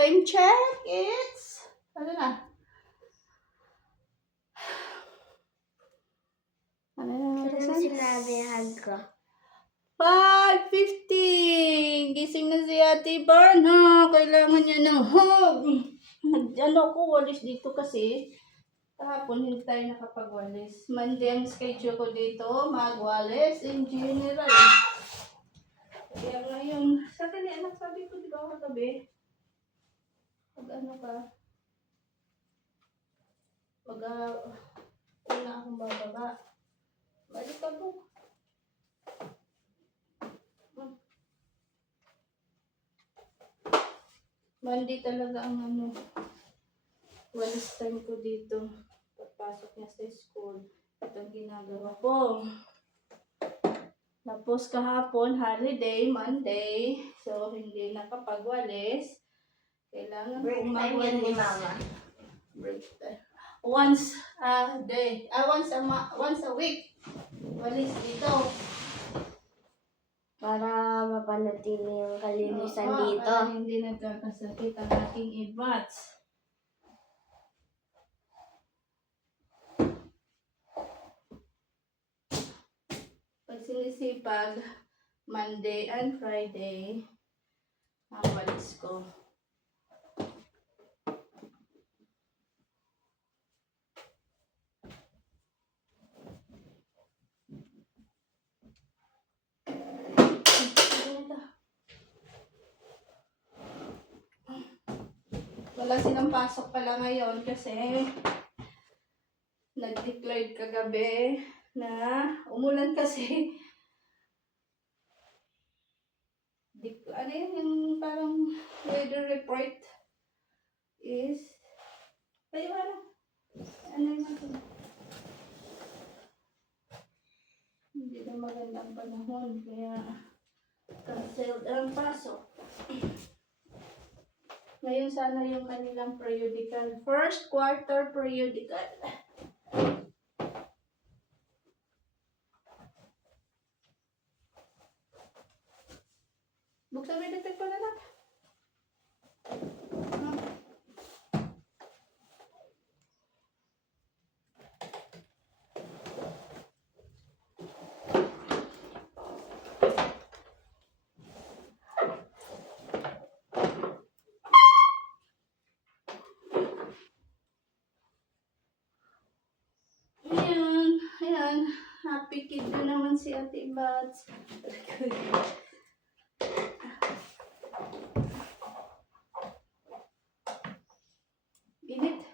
Time check, it's, ano na? Ano na? Anong sinabihan ko? 5:15! Gising na si Ate Barna. Kailangan niya ng hug. Ano ko, walis dito kasi. Kahapon hindi tayo nakapagwalis. Monday ang schedule ko dito, magwalis in general. Kaya ngayon, sa kanya anak sabi ko, di ba kagabi? Pag ano ka, pag una akong bababa, balik ka po. Monday talaga ang ano, walis time ko dito. Pagpasok niya sa school, ito ang ginagawa ko. Tapos kahapon, holiday, Monday. So, hindi nakapagwalis. Kailangan Break kong time yan ni magwalis. Mama. Break time. Once a day. Once a week. Walis dito. Para mapanatili yung kalinisan Oo, dito. para hindi nagkakasakit ang ating ibats. Pag sinisipag, Monday and Friday, ang walis ko. Wala silang pasok pala ngayon kasi nag-declared kagabi na umulan kasi. Ano yun, yung parang weather report is, kayo ano yun, hindi na magandang panahon kaya canceled ang pasok. Ngayon sana yung kanilang periodical, first quarter periodical. Buksan mo yung dagdag ko na lang. Ayan. Happy kid na naman si Ate Bats. Init.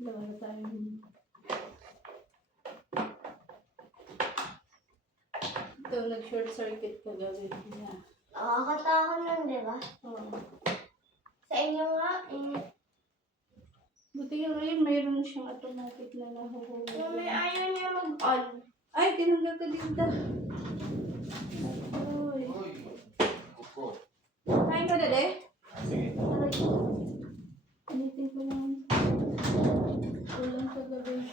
Wala tayo. Ito, nag-short circuit ka gawin niya. Nakakatakot nun, di ba? Oo. Sa inyo nga, Buti nga ngayon, mayroon siyang automatic na nahuhulog. yung may ayaw niya mag-on. Ay, tinanggal ka dito. Uy. Kain ka na, de? Sige. Aray. Initin ko lang. Kulang ka gabi.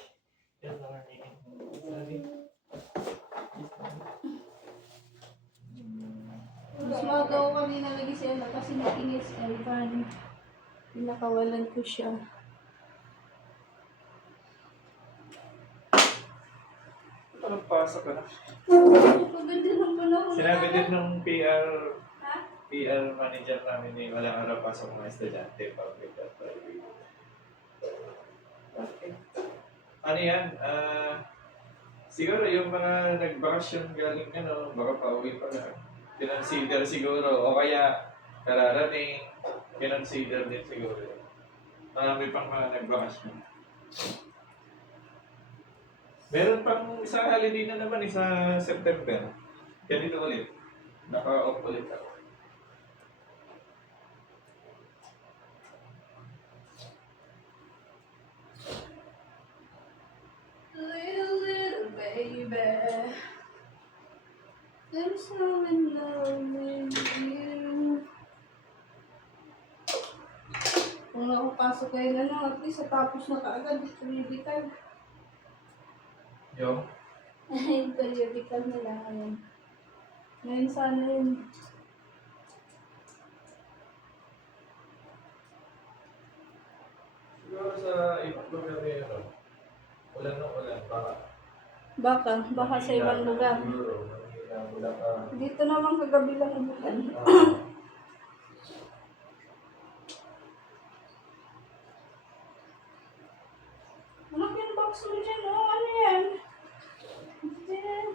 Mas magaw kanina lagi si Ella kasi naingit si Elvan. Pinakawalan ko siya. Anong pasok ka na? Paganda ng panahon. Sinabi din ng Ha? PR manager namin ni walang araw pasok mga estudyante, public at private. Okay. Ano yan? Siguro yung mga nagbakasyon galing baka pauwi pa na. Kinonsider siguro o kaya kararating, kinonsider din siguro. Marami pang mga nagbakasyon. Meron pang isang holiday na naman, sa September. Ganito ulit. Naka-off ulit ako. Little baby, I'm so in love with you. Kung nakapasok kayo na at least tapos na kaagad, periodical. Yo? Periodical na lang ngayon. Ngayon sana yun. Ulan ng ulan, baka. Baka sa ibang lugar. Siguro, mahina, ulan ka. Dito naman kagabi lang umulan. Anak yung box mo dyan, oh. Ano yan? Dyan.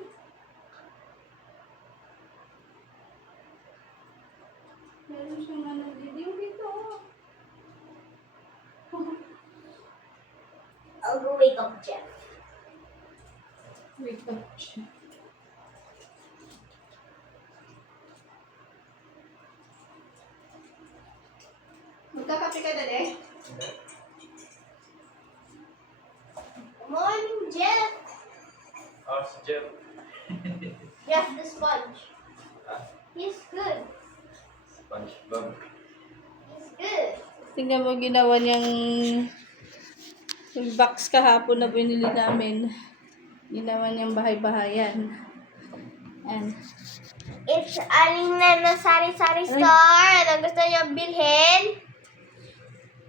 Meron siyang ano, dito, oh. I'll go wake up Jeff. Wait up siya. Magkakape ka dali? Good morning, Jeff. Si Jeff. Jeff the sponge. Ah, He's good. SpongeBob. He's good. Tingnan mo ginawa niyang yung box kahapon na binili namin. Ginawa niyang bahay-bahayan. And It's Aling Nana Sari-Sari Store. Ano gusto niyo bilhin?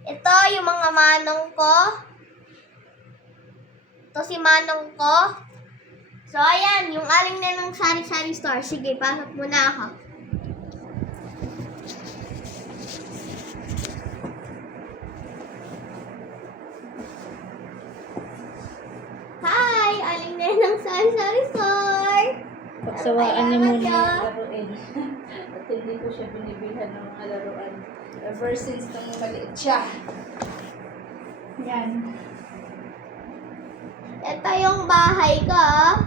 Ito yung mga manong ko. Ito si manong ko. So, ayan, yung Aling Nanang Sari-Sari Store. Sige, pasok muna ako. Hi, Aling Nanang Sari-Sari Store. pagsawaan niya muna yung laruin. At hindi ko siya binibilhan ng mga laruan. Ever since nung maliit siya. Yan. Ito yung bahay ko, ah.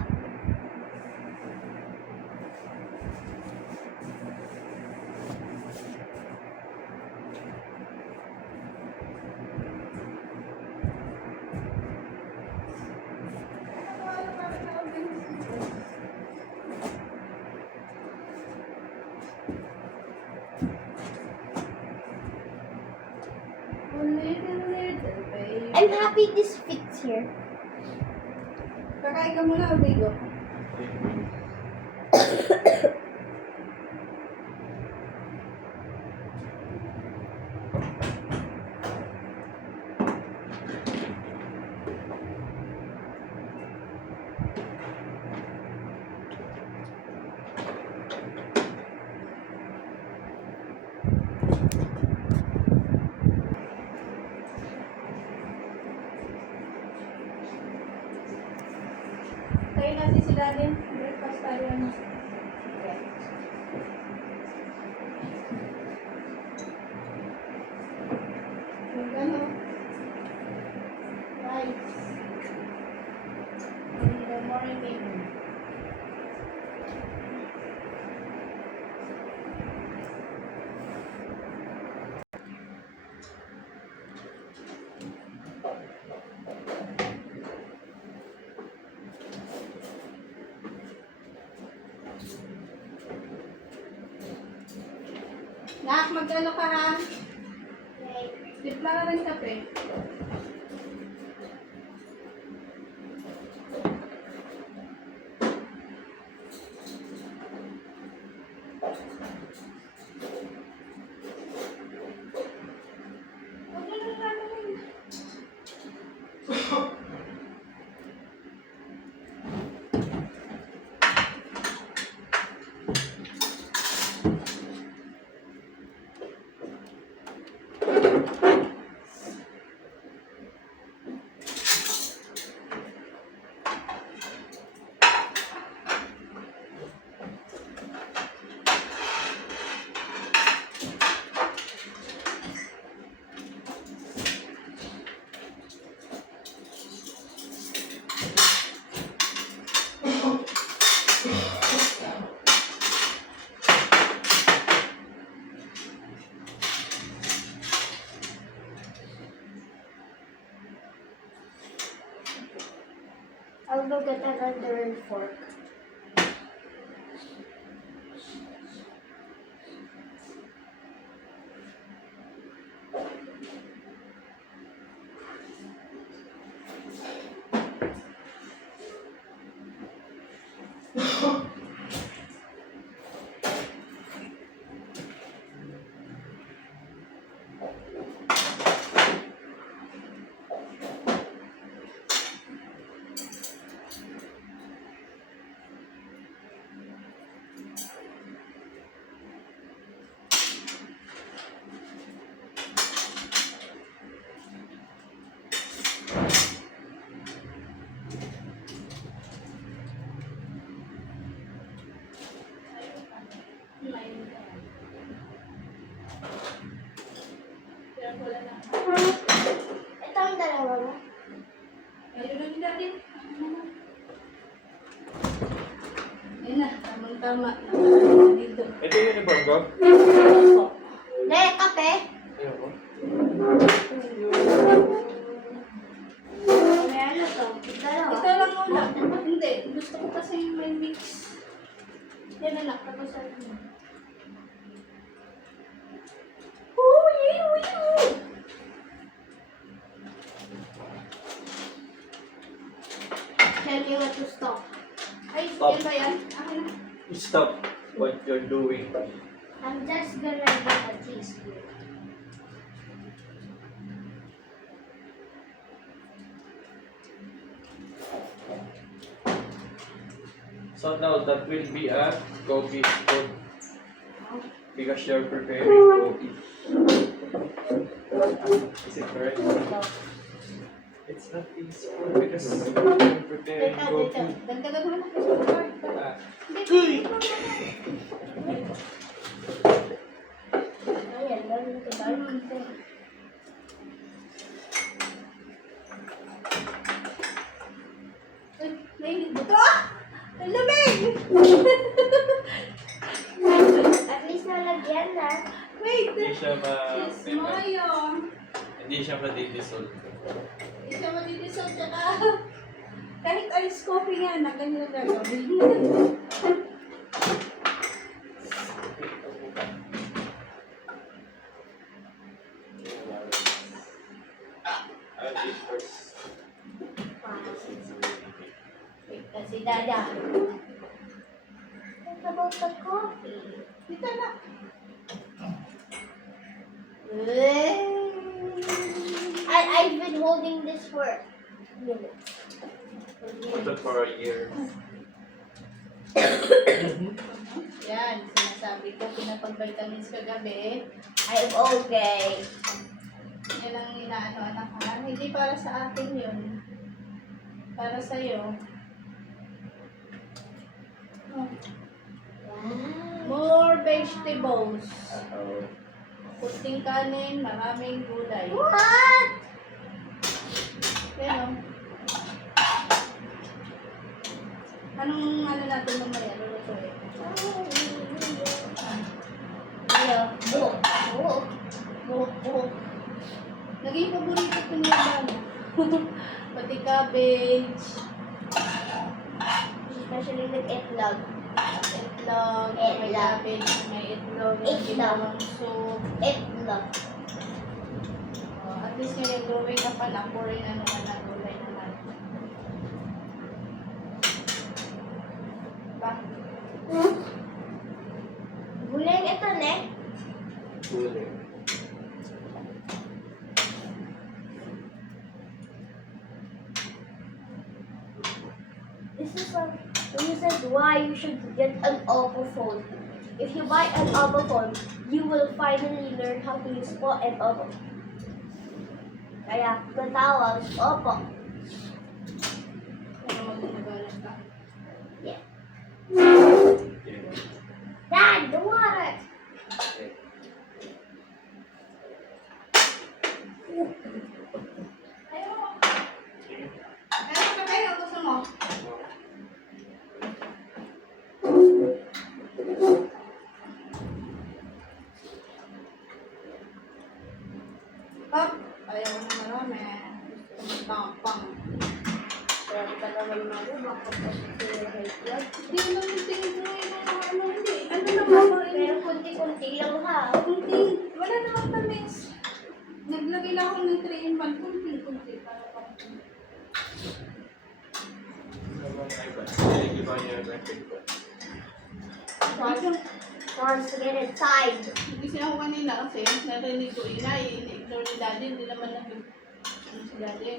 I'm happy this fits here. Kakain ka muna, Rodrigo. Tayo natin sila din. Breakfast tayo. Ano? Okay. Yung ano? Rice. In the morning. Nak, magkano ka ha? Tipla ka ng kape. I'll go get another fork. tama. Dito. Ito yung uniform ko? Opo. Ne, kape. Ayoko. May ano to? Dalawa. Ito lang muna. Hindi. Gusto ko kasi may mix. Yan na lang. Tapos sa akin. Tell me what to stop. Ay, Stop. yan ba yan? Akin na. Stop what you're doing. I'm just gonna get a teaspoon. So now that will be a coffee spoon. Because you're preparing coffee. Is it correct? It's not teaspoon because you're preparing Teka, coffee. dito. Dagdagan mo na kasi. Ah. Hindi. Ayan, ganun ko ba? Ay, may buto. Ang lamig! At least nalagyan na. Wait. Hindi siya Sis Mayo. hindi siya madidissolve. Hindi siya matitisaw. Tsaka kahit ice coffee nga na ganyan na gagawin. Add it first. Wait, kasi dada. What about the coffee? Dito na. I've been holding this for minutes. Put it for a year. Yan, sinasabi ko, pinapag-vitamins kagabi. I'm okay. Yan ang inaano anak ha. Hindi para sa akin yun. Para sa'yo. Oh. More vegetables. Uh-oh. Kunting kanin, maraming gulay. What? Pero, anong ano natin mamaya? Lulutuin. Yeah. Buhok. Buhok. Buhok. Naging paborito ko niya ba? Pati cabbage, Especially with itlog. itlog, may Itlog. cabbage, may itlog, may Itlog. ginawang soup. Itlog. At least yung growing up pa na, pouring ano ka na, gulay naman. Ba? Gulay ito, ne? Cooler. This is a reason why you should get an Oppo phone. If you buy an Oppo phone, you will finally learn how to use po and Oppo. Kaya, natawag Oppo. Ano mag-nagalan ka? Yeah. Okay. Dad, the water! Okay. Ayaw mo. Ayaw ka kayo, gusto mo? Pop, ayaw ko na marami. Gusto ko pang. Grabe ka naman mag-ubak kapag sinihate yan. Hindi naman yung tingin ko yung mga ano, hindi. Ano naman ba Pero kunti-kunti lang ha. kunti, wala naman tamis. Naglagay lang ako ng 3 in 1, kunti para pang. Habang iPad. Hindi ba niya electric ba? Wants to get inside. Gising ako kanina kasi narinig ko ina, i-ignore ni daddy, hindi naman nag si daddy.